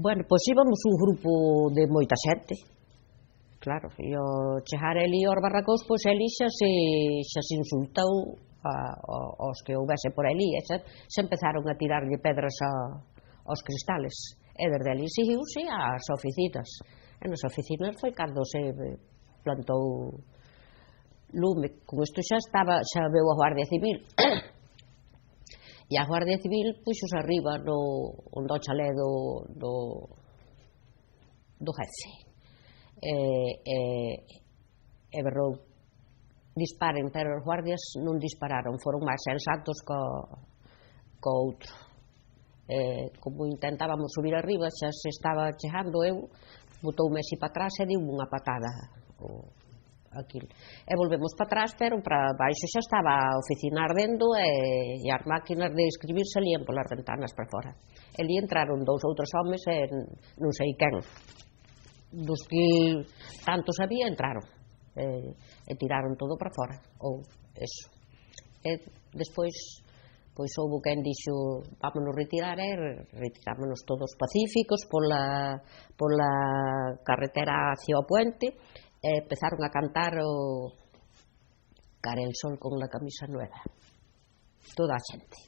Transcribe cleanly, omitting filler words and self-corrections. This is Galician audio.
Bueno, pois íbamos un grupo de moita xente, claro, e ao chegar ali aos barracóns, pois ali xa se insultou aos que houbese por ali, e xa empezaron a tirarlle pedras aos cristales, e desde ali seguiuse ás oficinas, e nas oficinas foi cando se plantou lume. Con isto xa veu a Guardia Civil, e a Guardia Civil puxos arriba onde o chalé do jefe, e berrou: disparen, pero os guardias non dispararon, foron máis sensatos co outro. Como intentábamos subir arriba, xa se estaba chegando, eu botoume así para atrás e diu unha patada aquilo, e volvemos para atrás, pero para baixo xa estaba a oficina ardendo e as máquinas de escribir salían polas ventanas para fora. Ali entraron dous outros homes e non sei quen dos que tantos había entraron e tiraron todo para fora, ou eso. E despois pois houbo quen dixo: vámonos retirar, e retirámonos todos pacíficos pola carretera hacia o puente, e empezaron a cantar o Care el sol con la camisa nueva, toda a xente.